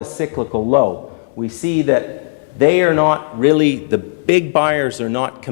a cyclical low. We see that they are not really, the big buyers are not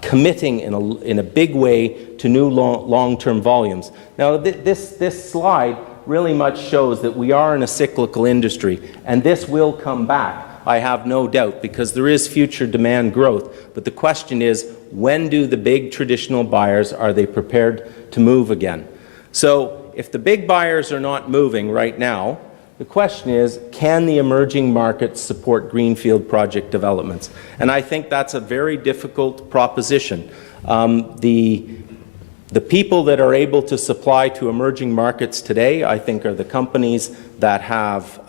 committing in a big way to new long-term volumes. Now, this slide really much shows that we are in a cyclical industry, and this will come back, I have no doubt, because there is future demand growth. But the question is, when do the big traditional buyers, are they prepared to move again? So if the big buyers are not moving right now, the question is, can the emerging markets support greenfield project developments? And I think that's a very difficult proposition. The people that are able to supply to emerging markets today, I think, are the companies that have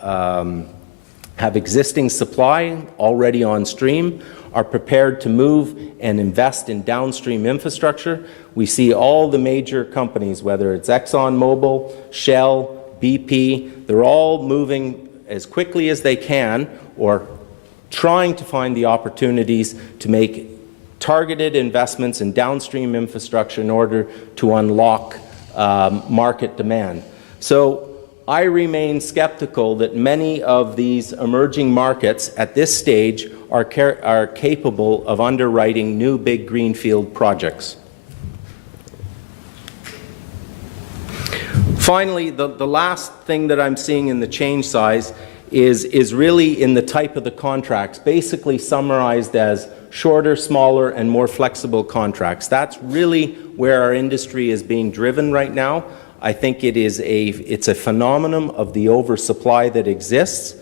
existing supply already on stream, are prepared to move and invest in downstream infrastructure. We see all the major companies, whether it's ExxonMobil, Shell, BP, they're all moving as quickly as they can, or trying to find the opportunities to make targeted investments in downstream infrastructure in order to unlock market demand. So I remain skeptical that many of these emerging markets at this stage are capable of underwriting new big greenfield projects. Finally, the last thing that I'm seeing in the change size is really in the type of the contracts, basically summarized as shorter, smaller, and more flexible contracts. That's really where our industry is being driven right now. I think it's a phenomenon of the oversupply that exists.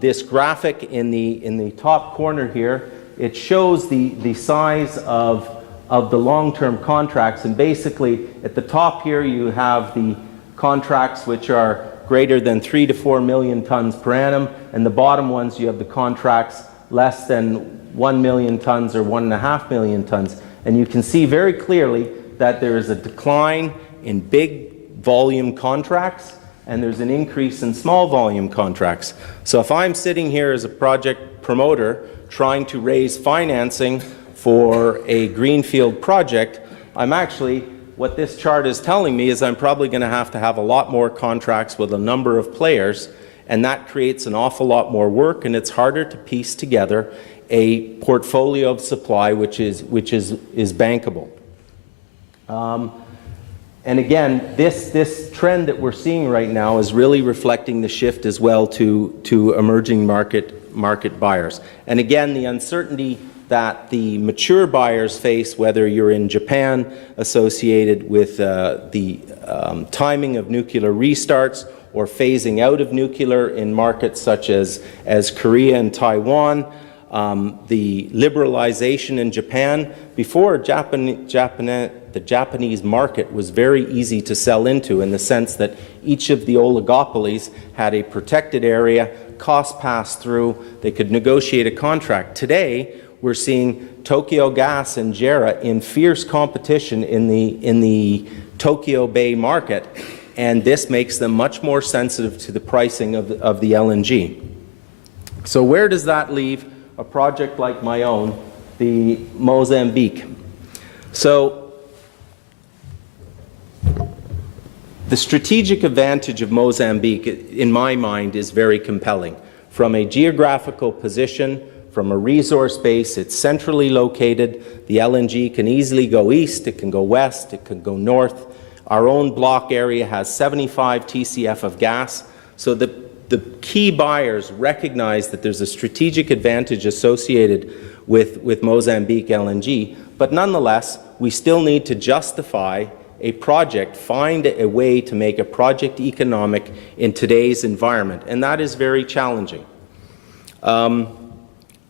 This graphic in the top corner here, it shows the size of the long-term contracts, and basically at the top here you have the contracts which are greater than 3 to 4 million tons per annum, and the bottom ones you have the contracts less than 1 million tons or 1.5 million tons. And you can see very clearly that there is a decline in big volume contracts and there's an increase in small volume contracts. So if I'm sitting here as a project promoter trying to raise financing for a greenfield project, I'm actually, what this chart is telling me is I'm probably going to have a lot more contracts with a number of players, and that creates an awful lot more work, and it's harder to piece together a portfolio of supply which is bankable. And again, this trend that we're seeing right now is really reflecting the shift as well to emerging market buyers. And again, the uncertainty that the mature buyers face, whether you're in Japan associated with the timing of nuclear restarts or phasing out of nuclear in markets such as Korea and Taiwan, the liberalization in Japan. Before, the Japanese market was very easy to sell into in the sense that each of the oligopolies had a protected area, cost pass through, they could negotiate a contract. Today, we're seeing Tokyo Gas and JERA in fierce competition in the Tokyo Bay market, and this makes them much more sensitive to the pricing of the LNG. So where does that leave a project like my own, the Mozambique? So the strategic advantage of Mozambique, in my mind, is very compelling. From a geographical position, from a resource base, it's centrally located. The LNG can easily go east, it can go west, it can go north. Our own block area has 75 TCF of gas. So the key buyers recognize that there's a strategic advantage associated with Mozambique LNG, but nonetheless, we still need to justify a project, find a way to make a project economic in today's environment, and that is very challenging.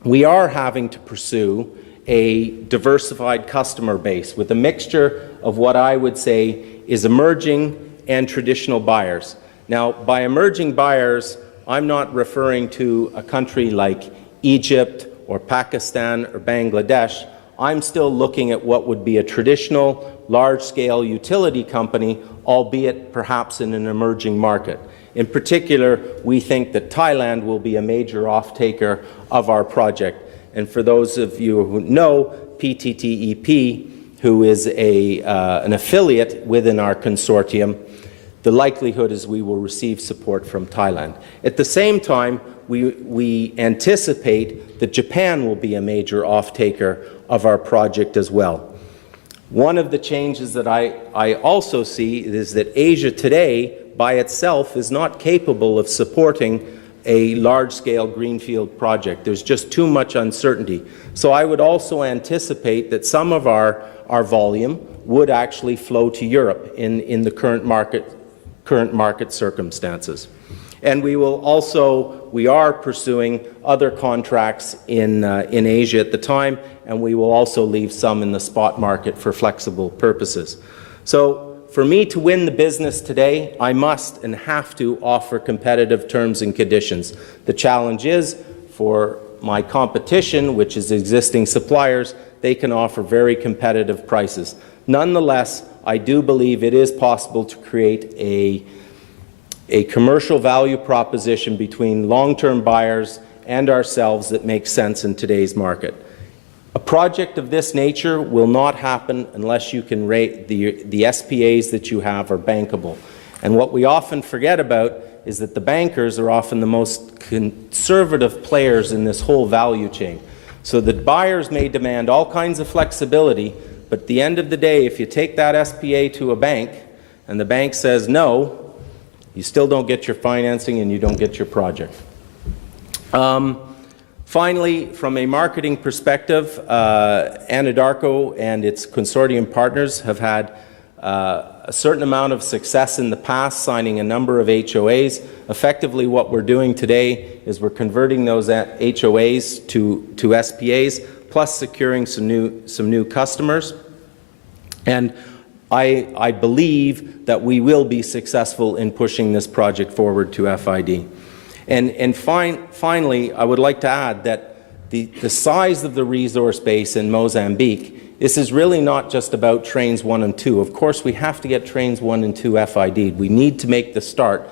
We are having to pursue a diversified customer base with a mixture of what I would say is emerging and traditional buyers. Now, by emerging buyers, I'm not referring to a country like Egypt or Pakistan or Bangladesh. I'm still looking at what would be a traditional, large-scale utility company, albeit perhaps in an emerging market. In particular, we think that Thailand will be a major off-taker of our project. And for those of you who know, PTTEP, who is an affiliate within our consortium, the likelihood is we will receive support from Thailand. At the same time, we anticipate that Japan will be a major off-taker of our project as well. One of the changes that I also see is that Asia today, by itself, is not capable of supporting a large-scale greenfield project. There's just too much uncertainty. So I would also anticipate that some of our volume would actually flow to Europe in the current market circumstances. And we are pursuing other contracts in Asia at the time, and we will also leave some in the spot market for flexible purposes. So for me to win the business today, I must and have to offer competitive terms and conditions. The challenge is for my competition, which is existing suppliers, they can offer very competitive prices. Nonetheless, I do believe it is possible to create a commercial value proposition between long-term buyers and ourselves that makes sense in today's market. A project of this nature will not happen unless you can rate the SPAs that you have are bankable. And what we often forget about is that the bankers are often the most conservative players in this whole value chain. So the buyers may demand all kinds of flexibility, but at the end of the day, if you take that SPA to a bank and the bank says no, you still don't get your financing and you don't get your project. Finally, from a marketing perspective, Anadako and its consortium partners have had a certain amount of success in the past, signing a number of HOAs. Effectively, what we're doing today is we're converting those HOAs to SPAs, plus securing some new customers. And I believe that we will be successful in pushing this project forward to FID. And finally, I would like to add that the size of the resource base in Mozambique, this is really not just about trains 1 and 2. Of course, we have to get trains 1 and 2 FID'd. We need to make the start.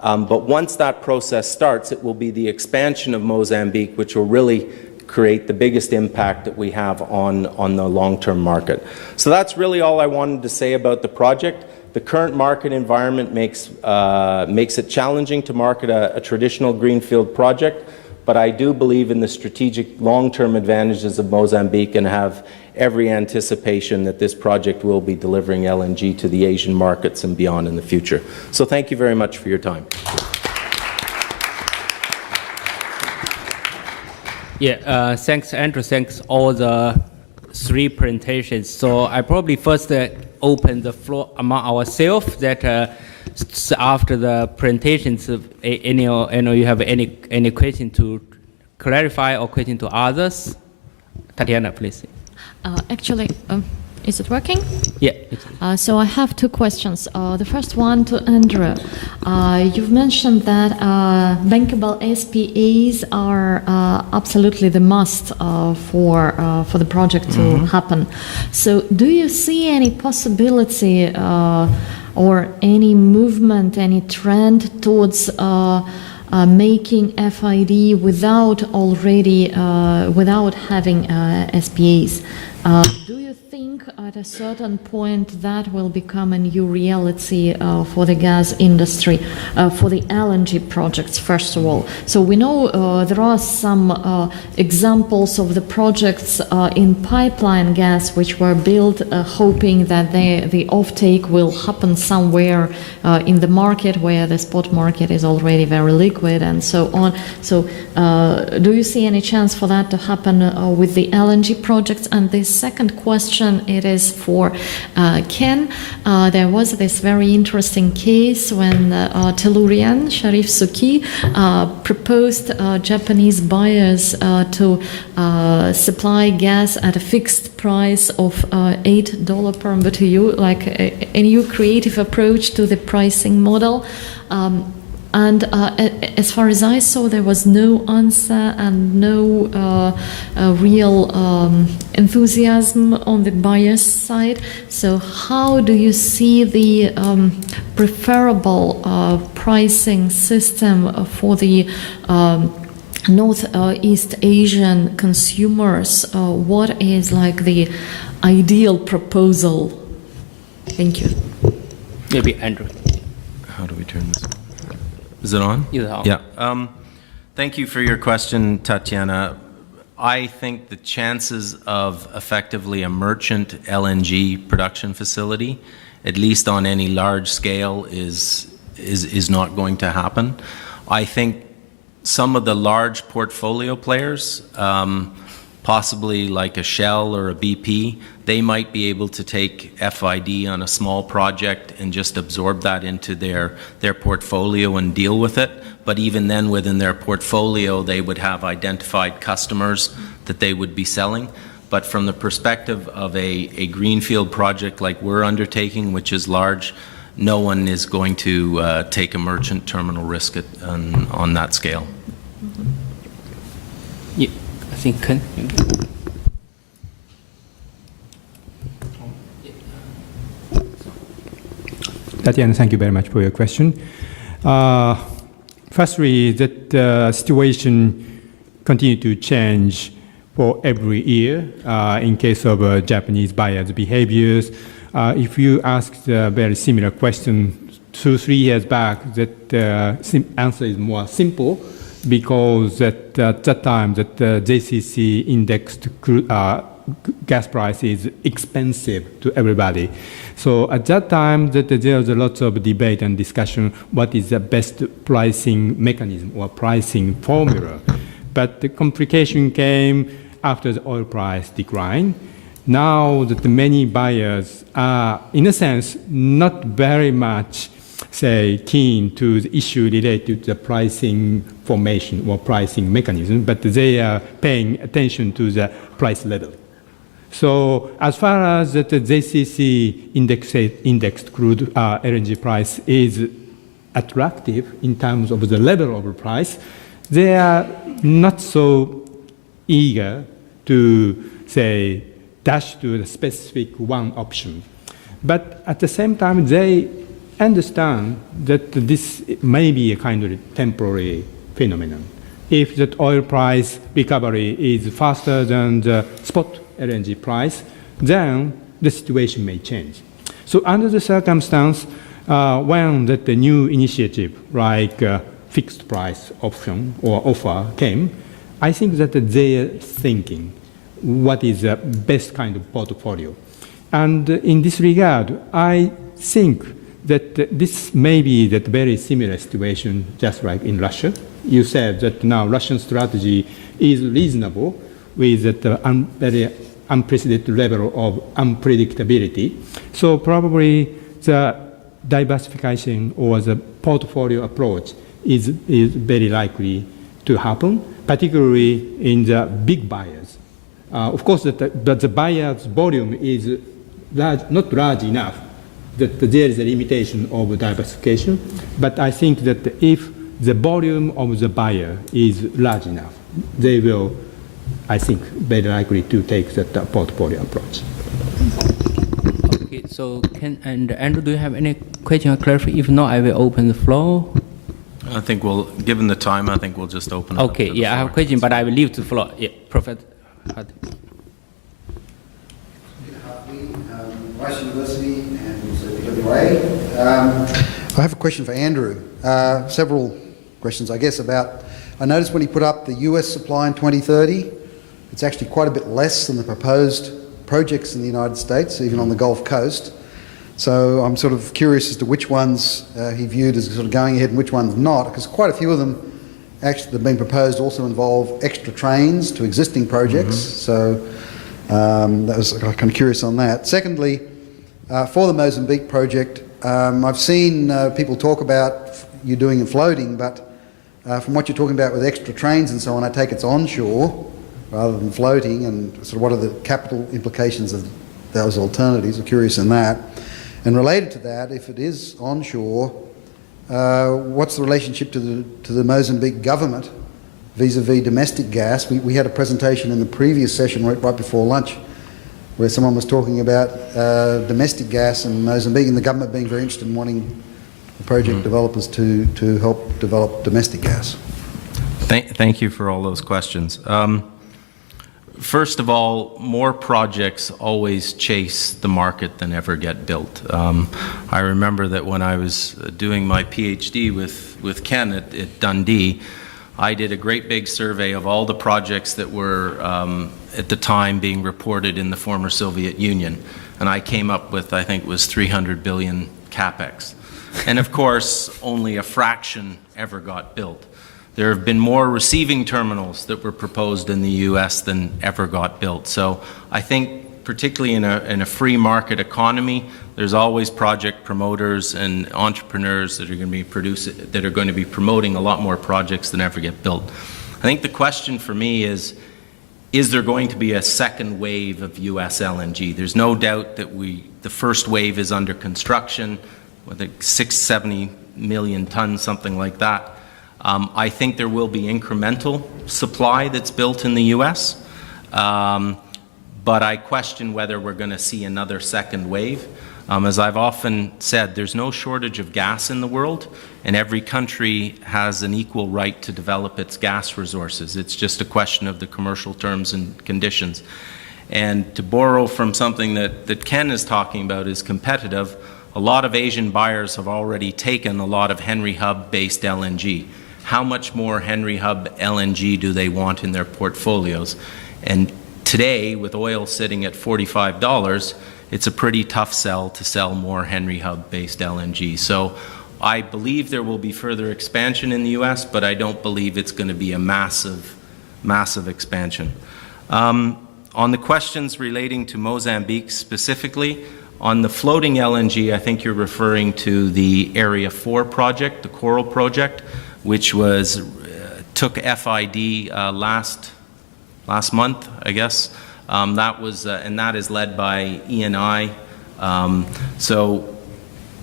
But once that process starts, it will be the expansion of Mozambique which will really create the biggest impact that we have on the long-term market. So that's really all I wanted to say about the project. The current market environment makes it challenging to market a traditional greenfield project, but I do believe in the strategic long-term advantages of Mozambique and have every anticipation that this project will be delivering LNG to the Asian markets and beyond in the future. So thank you very much for your time. Yeah, thanks, Andrew. Thanks all the 3 presentations. So I probably first open the floor among ourselves. That after the presentations, any you have any question to clarify or question to others? Tatiana, please. Actually, is it working? Yeah. So I have 2 questions. The first one to Andrew. You've mentioned that bankable SPAs are absolutely the must for the project to happen. So do you see any possibility or any movement, any trend towards making FID without having SPAs? Do you think at a certain point that will become a new reality for the gas industry, for the LNG projects, first of all? So we know there are some examples of the projects in pipeline gas which were built hoping that the offtake will happen somewhere in the market where the spot market is already very liquid and so on. So do you see any chance for that to happen with the LNG projects? And the second question, it is for Ken. There was this very interesting case when Tellurian, Sharif Suki, proposed Japanese buyers to supply gas at a fixed price of $8 per BTU, like a new creative approach to the pricing model. And as far as I saw, there was no answer and no real enthusiasm on the buyer's side. So how do you see the preferable pricing system for the Northeast Asian consumers? What is like the ideal proposal? Thank you. Maybe Andrew. turn this on? Is it on? Yeah. Yeah. Thank you for your question, Tatiana. I think the chances of effectively a merchant LNG production facility, at least on any large scale, is not going to happen. I think some of the large portfolio players, possibly like a Shell or a BP, they might be able to take FID on a small project and just absorb that into their portfolio and deal with it. But even then, within their portfolio, they would have identified customers that they would be selling. But from the perspective of a greenfield project like we're undertaking, which is large, no one is going to take a merchant terminal risk on that scale. Yeah, I think Ken. Tatiana, thank you very much for your question. Firstly, that situation continue to change for every year in case of Japanese buyers' behaviors. If you asked a very similar question 2-3 years back, that answer is more simple because at that time that JCC indexed gas price is expensive to everybody. So at that time, that there was a lot of debate and discussion what is the best pricing mechanism or pricing formula. But the complication came after the oil price decline. Now that many buyers are, in a sense, not very much, say, keen to the issue related to the pricing formation or pricing mechanism, but they are paying attention to the price level. So as far as the JCC indexed crude LNG price is attractive in terms of the level of the price, they are not so eager to, say, dash to the specific one option. But at the same time, they understand that this may be a kind of temporary phenomenon. If that oil price recovery is faster than the spot LNG price, then the situation may change. So under the circumstance, when that the new initiative like fixed price option or offer came, I think that they are thinking what is the best kind of portfolio. And in this regard, I think that this may be that very similar situation just like in Russia. You said that now Russian strategy is reasonable with that very unprecedented level of unpredictability. So probably the diversification or the portfolio approach is very likely to happen, particularly in the big buyers. Of course, that the buyer's volume is not large enough that there is a limitation of diversification. But I think that if the volume of the buyer is large enough, they will, I think, very likely to take that portfolio approach. Okay, so Ken and Andrew, do you have any question or clarification? If not, I will open the floor. I think given the time, I think we'll just open it up Okay, to the yeah, I have a floor. question, but I will leave the floor. Yeah, Professor. Rice University and also the WA. I have a question for Andrew. Several questions, I guess, about, I noticed when he put up the US supply in 2030, it's actually quite a bit less than the proposed projects in the United States, even on the Gulf Coast. So I'm sort of curious as to which ones he viewed as sort of going ahead and which ones not, because quite a few of them actually that have been proposed also involve extra trains to existing projects. So that was kind of curious on that. Secondly, for the Mozambique project, I've seen people talk about you doing and floating, but from what you're talking about with extra trains and so on, I take it's onshore rather than floating, and sort of what are the capital implications of those alternatives? I'm curious in that. And related to that, if it is onshore, what's the relationship to the Mozambique government vis-a-vis domestic gas? We had a presentation in the previous session right before lunch where someone was talking about domestic gas in Mozambique and the government being very interested in wanting the project developers to help develop domestic gas. Thank you for all those questions. first of all, more projects always chase the market than ever get built. I remember that when I was doing my PhD with Ken at Dundee, I did a great big survey of all the projects that were at the time being reported in the former Soviet Union. And I came up with, I think it was 300 billion capex. And of course, only a fraction ever got built. There have been more receiving terminals that were proposed in the US than ever got built. So I think particularly in a free market economy, there's always project promoters and entrepreneurs that are going to be promoting a lot more projects than ever get built. I think the question for me is there going to be a second wave of US LNG? There's no doubt that the first wave is under construction, with 670 million tons, something like that. I think there will be incremental supply that's built in the US, but I question whether we're going to see another second wave. As I've often said, there's no shortage of gas in the world, and every country has an equal right to develop its gas resources. It's just a question of the commercial terms and conditions. And to borrow from something that Ken is talking about is competitive, a lot of Asian buyers have already taken a lot of Henry Hub-based LNG. How much more Henry Hub LNG do they want in their portfolios? And today, with oil sitting at $45, it's a pretty tough sell to sell more Henry Hub-based LNG. So I believe there will be further expansion in the US, but I don't believe it's going to be a massive, massive expansion. On the questions relating to Mozambique specifically, on the floating LNG, I think you're referring to the Area 4 project, the Coral project, which was took FID last month, I guess. That was, and that is led by E&I. So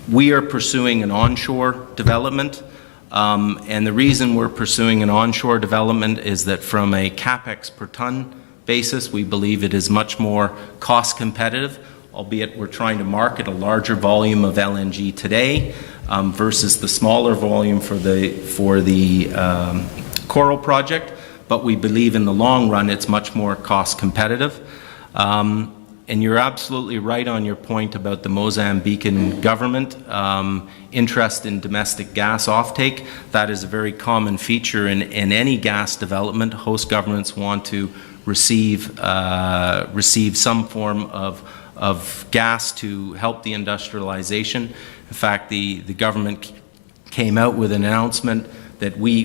we are pursuing an onshore development, and the reason we're pursuing an onshore development is that from a capex per ton basis, we believe it is much more cost competitive, albeit we're trying to market a larger volume of LNG today versus the smaller volume for the Coral project. But we believe in the long run it's much more cost competitive. And you're absolutely right on your point about the Mozambican government interest in domestic gas offtake. That is a very common feature in any gas development. Host governments want to receive some form of gas to help the industrialization. In fact, the government came out with an announcement that we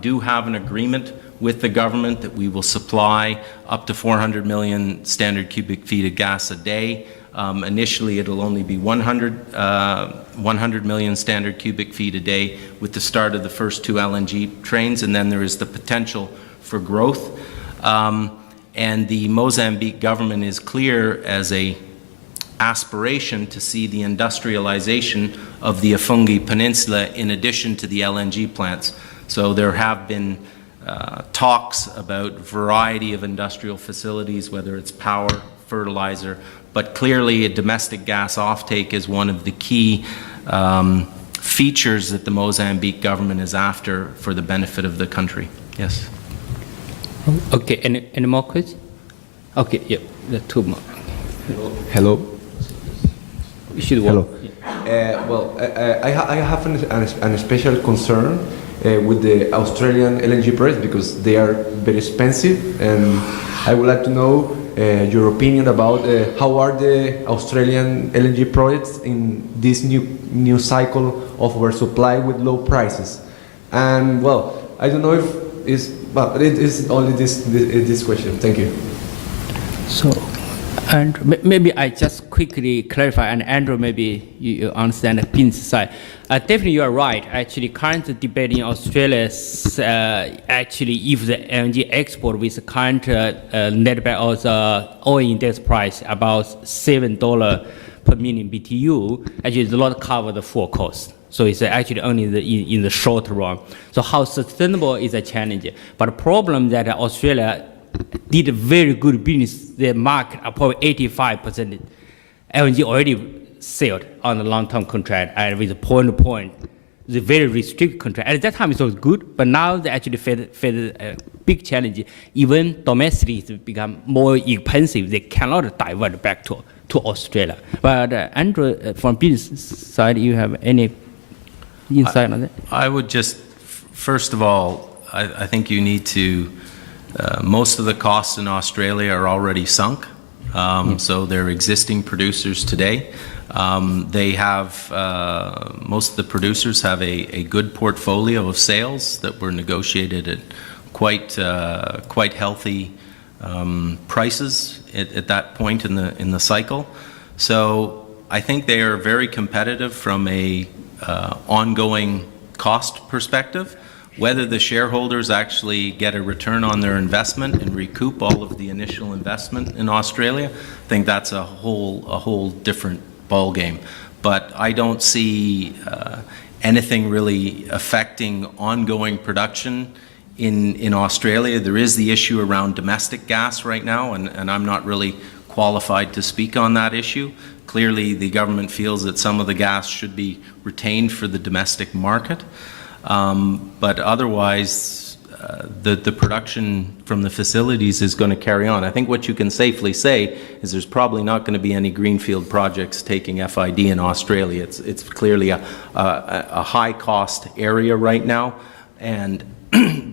do have an agreement with the government that we will supply up to 400 million standard cubic feet of gas a day. Initially, it'll only be 100 million standard cubic feet a day with the start of the first 2 LNG trains, and then there is the potential for growth. And the Mozambique government is clear as a aspiration to see the industrialization of the Afungi Peninsula in addition to the LNG plants. So there have been talks about variety of industrial facilities, whether it's power, fertilizer, but clearly a domestic gas offtake is one of the key features that the Mozambique government is after for the benefit of the country. Yes. Okay, any more questions? Okay, yeah, the 2 more. Hello. You should work. Hello. I have a special concern with the Australian LNG projects because they are very expensive, and I would like to know your opinion about how are the Australian LNG projects in this new cycle of oversupply with low prices. And well, I don't know if it's, but it is only this question. Thank you. So, and maybe I just quickly clarify, and Andrew, maybe you understand the Pin's side. Definitely you are right. Actually, current debate in Australia is actually if the LNG export with the current netback of the oil index price about $7 per million BTU, actually it's not cover the full cost. So it's actually only in the short run. So how sustainable is a challenge? But the problem that Australia did a very good business. The market are probably 85% LNG already sailed on the long-term contract and with point-to-point the very restricted contract. At that time, it was good, but now they actually face a big challenge. Even domestically, it's become more expensive. They cannot divert back to Australia. But Andrew, from business side, you have any insight on that? I would just, first of all, I think you need to, most of the costs in Australia are already sunk. So they're existing producers today. They have, most of the producers have a good portfolio of sales that were negotiated at quite healthy prices at that point in the cycle. So I think they are very competitive from a ongoing cost perspective. Whether the shareholders actually get a return on their investment and recoup all of the initial investment in Australia, I think that's a whole different ballgame. But I don't see anything really affecting ongoing production in Australia. There is the issue around domestic gas right now, and I'm not really qualified to speak on that issue. Clearly, the government feels that some of the gas should be retained for the domestic market. But otherwise, the production from the facilities is going to carry on. I think what you can safely say is there's probably not going to be any greenfield projects taking FID in Australia. It's clearly a high-cost area right now, and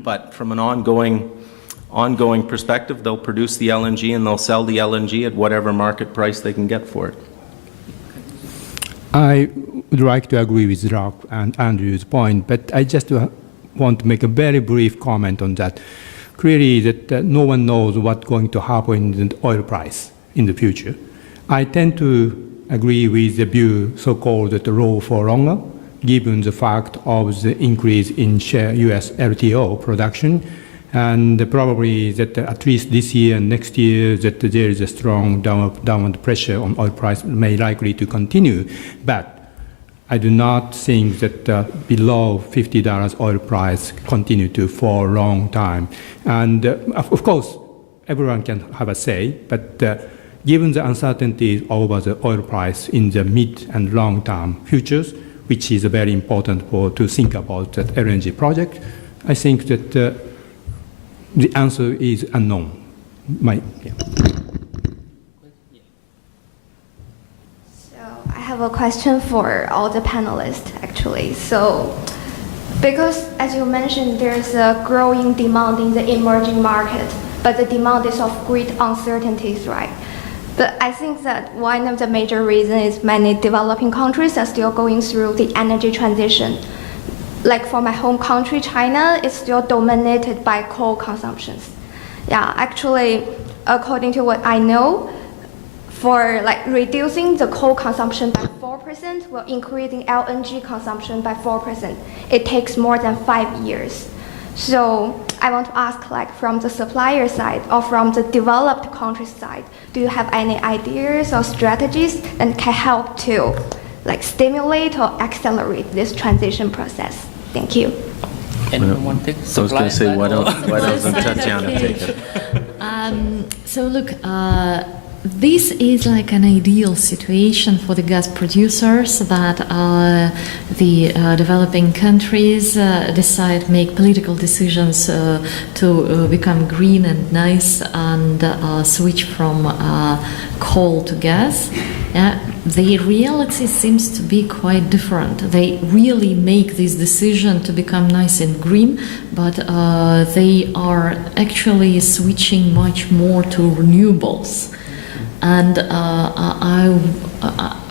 but from an ongoing perspective, they'll produce the LNG and they'll sell the LNG at whatever market price they can get for it. I would like to agree with Rob and Andrew's point, but I just want to make a very brief comment on that. Clearly, that no one knows what's going to happen in the oil price in the future. I tend to agree with the view, so-called the low for longer, given the fact of the increase in share U.S. LTO production, and probably that at least this year and next year that there is a strong downward pressure on oil price may likely to continue. But I do not think that below $50 oil price continue to for a long time. And of course, everyone can have a say, but given the uncertainty over the oil price in the mid and long term futures, which is very important to think about that LNG project, I think that the answer is unknown. So I have a question for all the panelists, actually. So, because as you mentioned, there's a growing demand in the emerging market, but the demand is of great uncertainties, right? But I think that one of the major reasons is many developing countries are still going through the energy transition. Like for my home country, China, it's still dominated by coal consumptions. Yeah, actually, according to what I know, for like reducing the coal consumption by 4% while increasing LNG consumption by 4%, it takes more than 5 years. So I want to ask, like from the supplier side or from the developed country side, do you have any ideas or strategies that can help to like stimulate or accelerate this transition process? Thank you. Anyone want to take? I was going to say, why doesn't Tatiana take it? So look, this is like an ideal situation for the gas producers that the developing countries make political decisions to become green and nice and switch from coal to gas. The reality seems to be quite different. They really make this decision to become nice and green, but they are actually switching much more to renewables. And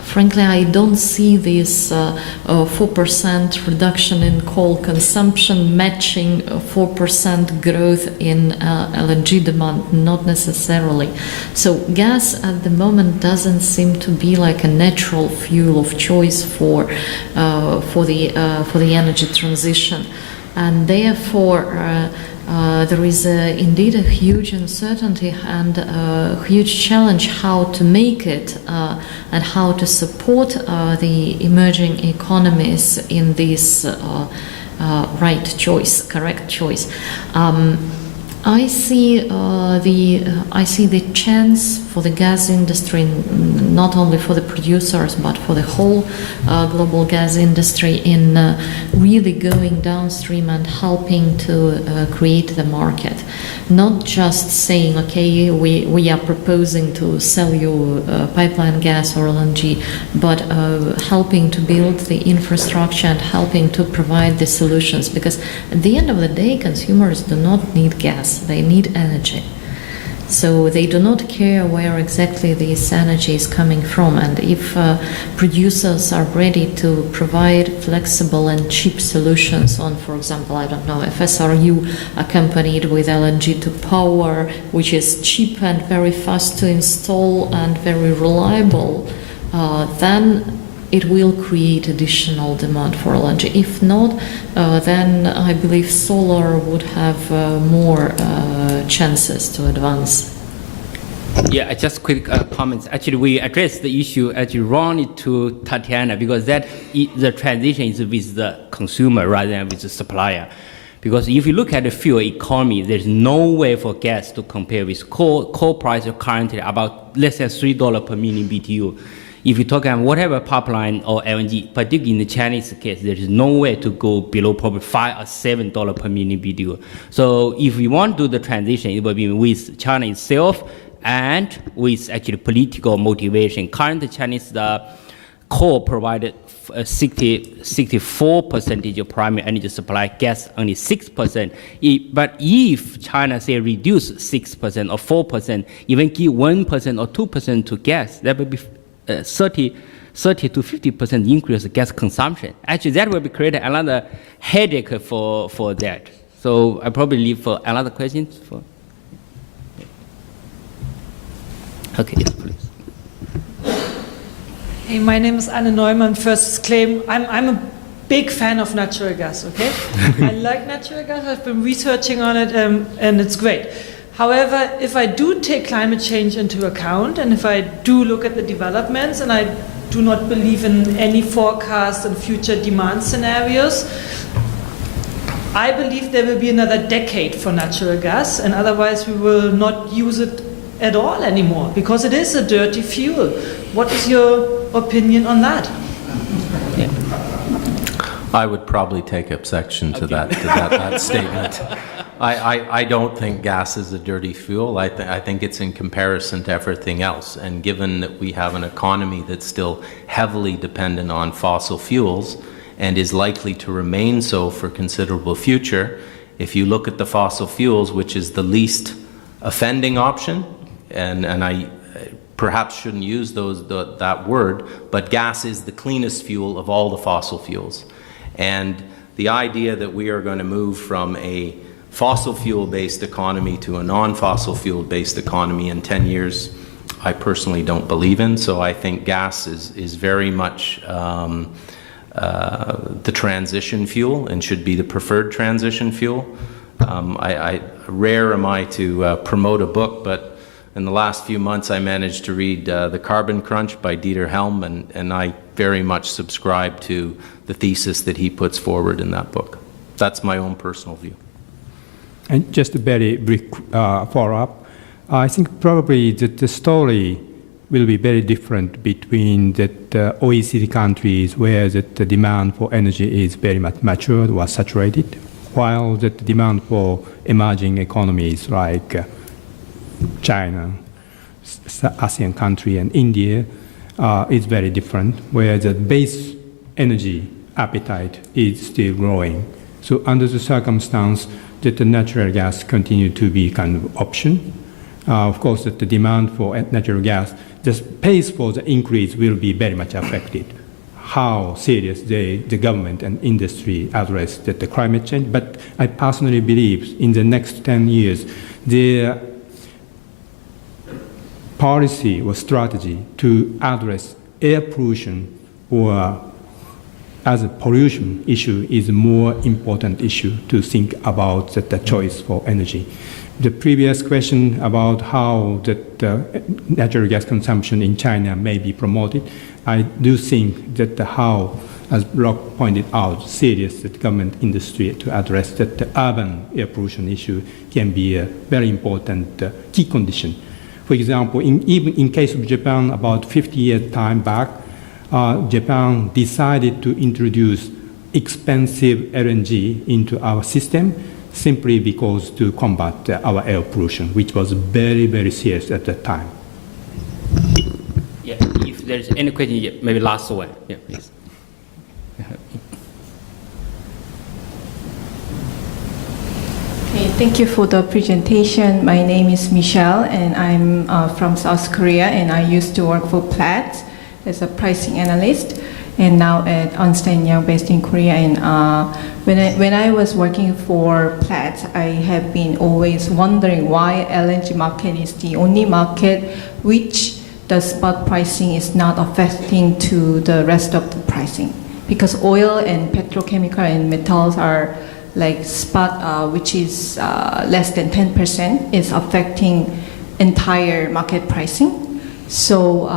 frankly, I don't see this 4% reduction in coal consumption matching 4% growth in LNG demand, not necessarily. So gas at the moment doesn't seem to be like a natural fuel of choice for the energy transition, and therefore. There is indeed a huge uncertainty and a huge challenge how to make it and how to support the emerging economies in this correct choice. I see the chance for the gas industry, not only for the producers but for the whole global gas industry, in really going downstream and helping to create the market. Not just saying, okay, we are proposing to sell you pipeline gas or LNG, but helping to build the infrastructure and helping to provide the solutions. Because at the end of the day, consumers do not need gas. They need energy. So they do not care where exactly this energy is coming from. And if producers are ready to provide flexible and cheap solutions on, for example, I don't know, FSRU accompanied with LNG to power, which is cheap and very fast to install and very reliable, then it will create additional demand for LNG. If not, then I believe solar would have more chances to advance. Yeah, just quick comments. Actually, we addressed the issue actually wrong to Tatiana, because the transition is with the consumer rather than with the supplier. Because if you look at the fuel economy, there's no way for gas to compare with coal price currently about less than $3 per million BTU. If you talk about whatever pipeline or LNG, particularly in the Chinese case, there is no way to go below probably $5 or $7 per million BTU. So if we want to do the transition, it will be with China itself and with actually political motivation. Currently, Chinese coal provided 64% of primary energy supply, gas only 6%. But if China say reduce 6% or 4%, even give 1% or 2% to gas, that would be 30 to 50% increase gas consumption. Actually, that will be create another headache for that. So I probably leave for another question. Okay, yes, please. Hey, my name is Anne Neumann. First disclaim, I'm a big fan of natural gas, okay? I like natural gas, I've been researching on it, and it's great. However, if I do take climate change into account, and if I do look at the developments, and I do not believe in any forecast and future demand scenarios, I believe there will be another decade for natural gas, and otherwise we will not use it at all anymore, because it is a dirty fuel. What is your opinion on that? Yeah. I would probably take exception to that statement. I don't think gas is a dirty fuel. I think it's in comparison to everything else. And given that we have an economy that's still heavily dependent on fossil fuels and is likely to remain so for considerable future, if you look at the fossil fuels, which is the least offending option, and I perhaps shouldn't use that word, but gas is the cleanest fuel of all the fossil fuels. And the idea that we are going to move from a fossil fuel-based economy to a non-fossil fuel-based economy in 10 years, I personally don't believe in. So I think gas is very much the transition fuel and should be the preferred transition fuel. Rare am I to promote a book, but in the last few months I managed to read The Carbon Crunch by Dieter Helm, and I very much subscribe to the thesis that he puts forward in that book. That's my own personal view. And just a very brief follow-up. I think probably that the story will be very different between the OECD countries where the demand for energy is very much matured or saturated, while the demand for emerging economies like China, ASEAN country, and India is very different, where the base energy appetite is still growing. So under the circumstance that the natural gas continue to be kind of option, of course that the demand for natural gas, the pace for the increase will be very much affected. How serious the government and industry address the climate change. But I personally believe in the next 10 years, the policy or strategy to address air pollution or as a pollution issue is a more important issue to think about the choice for energy. The previous question about how the natural gas consumption in China may be promoted, I do think that how as Rock pointed out, serious government industry to address that the urban air pollution issue can be a very important key condition. For example, even in case of Japan, about 50 years time back, Japan decided to introduce expensive LNG into our system simply because to combat our air pollution, which was very, very serious at that time. Yeah, if there's any question, yeah, maybe last one. Yeah, please. Okay, thank you for the presentation. My name is Michelle, and I'm from South Korea, and I used to work for Platts as a pricing analyst, and now at Ernst & Young based in Korea. And when I was working for Platts, I have been always wondering why LNG market is the only market which the spot pricing is not affecting to the rest of the pricing. Because oil and petrochemical and metals are like spot, which is less than 10%, is affecting entire market pricing. So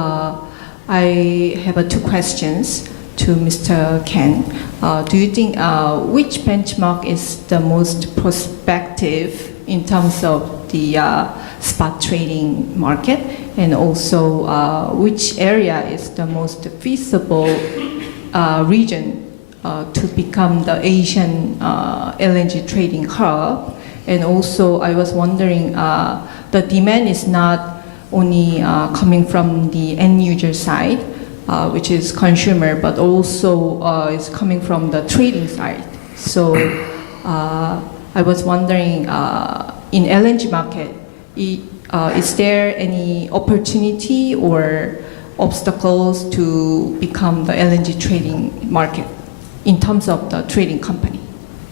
I have two questions to Mr. Ken. Do you think which benchmark is the most prospective in terms of the spot trading market, and also which area is the most feasible region to become the Asian LNG trading hub? And also I was wondering, the demand is not only coming from the end user side, which is consumer, but also is coming from the trading side. So I was wondering, in LNG market, is there any opportunity or obstacles to become the LNG trading market in terms of the trading company?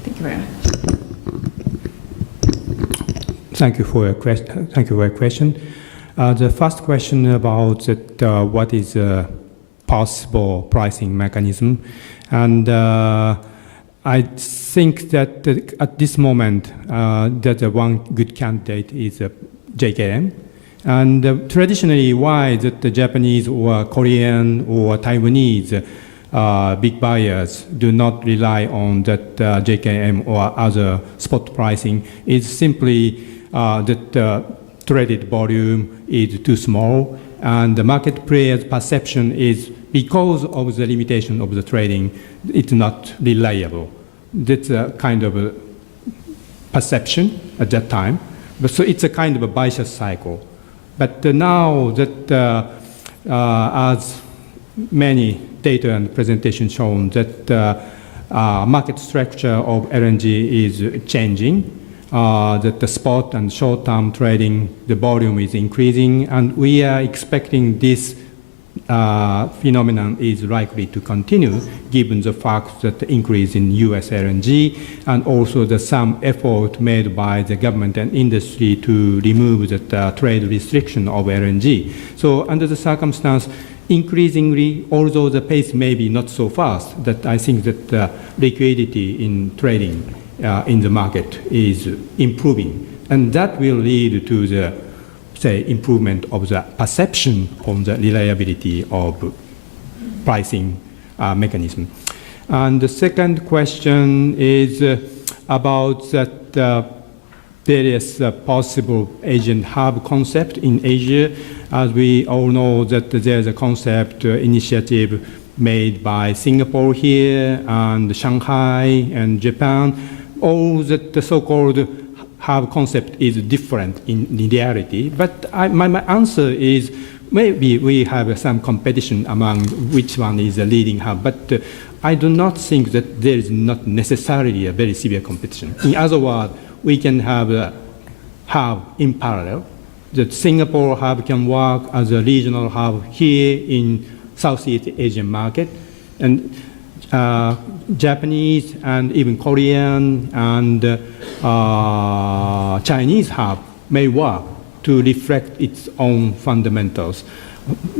Thank you very much. Thank you for your question. The first question about what is a possible pricing mechanism, and I think that at this moment that one good candidate is JKM. And traditionally, why that the Japanese or Korean or Taiwanese big buyers do not rely on that JKM or other spot pricing is simply that the traded volume is too small, and the market players' perception is because of the limitation of the trading, it's not reliable. That's a kind of a perception at that time. But so it's a kind of a vicious cycle. But now that as many data and presentations shown that market structure of LNG is changing, that the spot and short-term trading, the volume is increasing, and we are expecting this phenomenon is likely to continue given the fact that the increase in US LNG and also the some effort made by the government and industry to remove the trade restriction of LNG. So under the circumstance, increasingly, although the pace may be not so fast, that I think that liquidity in trading in the market is improving, and that will lead to the improvement of the perception on the reliability of pricing mechanism. And the second question is about that various possible Asian hub concept in Asia. As we all know that there's a concept initiative made by Singapore here and Shanghai and Japan. All that the so-called hub concept is different in reality, but my answer is maybe we have some competition among which one is the leading hub, but I do not think that there is not necessarily a very severe competition. In other words, we can have a hub in parallel. The Singapore hub can work as a regional hub here in Southeast Asian market, and Japanese and even Korean and Chinese hub may work to reflect its own fundamentals.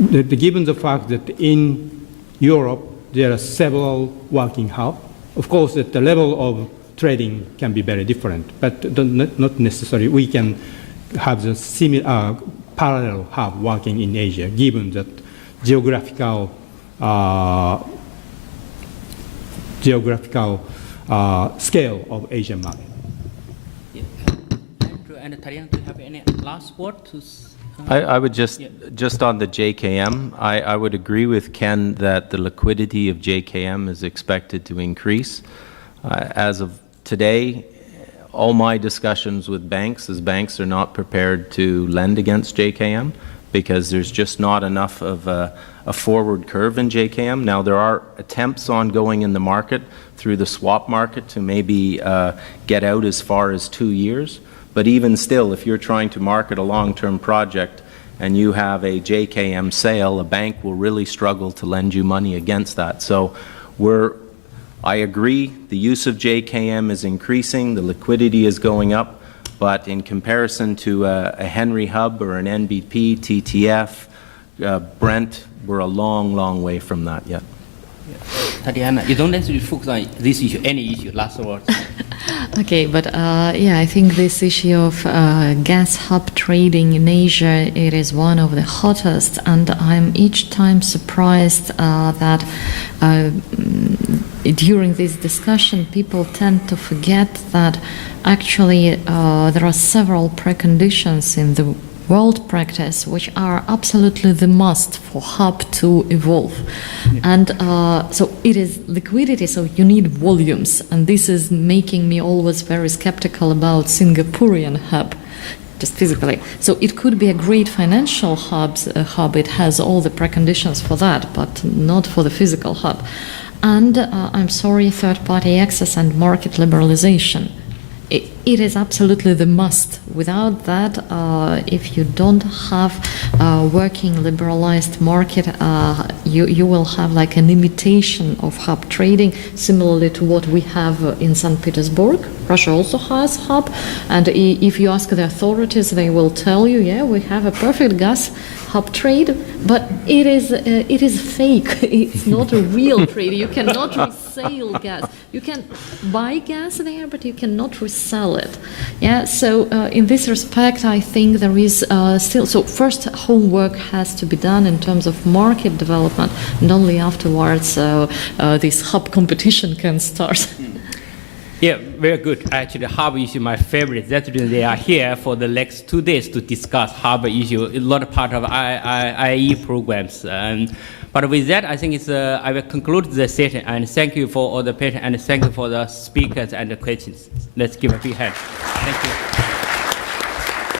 Given the fact that in Europe there are several working hubs, of course that the level of trading can be very different, but not necessarily we can have the similar parallel hub working in Asia, given that geographical geographical scale of Asian market. Andrew and Tatiana, do you have any last word to? I would just on the JKM, I would agree with Ken that the liquidity of JKM is expected to increase. As of today, all my discussions with banks is banks are not prepared to lend against JKM because there's just not enough of a forward curve in JKM. Now, there are attempts ongoing in the market through the swap market to maybe get out as far as 2 years. But even still, if you're trying to market a long-term project and you have a JKM sale, a bank will really struggle to lend you money against that. So I agree, the use of JKM is increasing, the liquidity is going up, but in comparison to a Henry Hub or an NBP, TTF, Brent, we're a long, long way from that yet. Tatiana, you don't necessarily focus on this issue, any issue, last word. Okay, but yeah, I think this issue of gas hub trading in Asia, it is one of the hottest, and I'm each time surprised that during this discussion people tend to forget that actually there are several preconditions in the world practice which are absolutely the must for hub to evolve. And so it is liquidity, so you need volumes, and this is making me always very skeptical about Singaporean hub, just physically. So it could be a great financial hub, it has all the preconditions for that, but not for the physical hub. And I'm sorry, third-party access and market liberalization. It is absolutely the must. Without that, if you don't have a working liberalized market, you will have like an imitation of hub trading, similarly to what we have in St. Petersburg. Russia also has hub, and if you ask the authorities, they will tell you, yeah, we have a perfect gas hub trade, but it is fake. It's not a real trade. You cannot resell gas. You can buy gas there, but you cannot resell it. Yeah. So in this respect, I think there is still. So first, homework has to be done in terms of market development, and only afterwards this hub competition can start. Yeah, very good. Actually, hub issue my favorite. That's the reason they are here for the next 2 days to discuss hub issue. A lot of part of IE programs. But with that, I think I will conclude the session. And thank you for all the patience, and thank you for the speakers and the questions. Let's give a big hand. Thank you.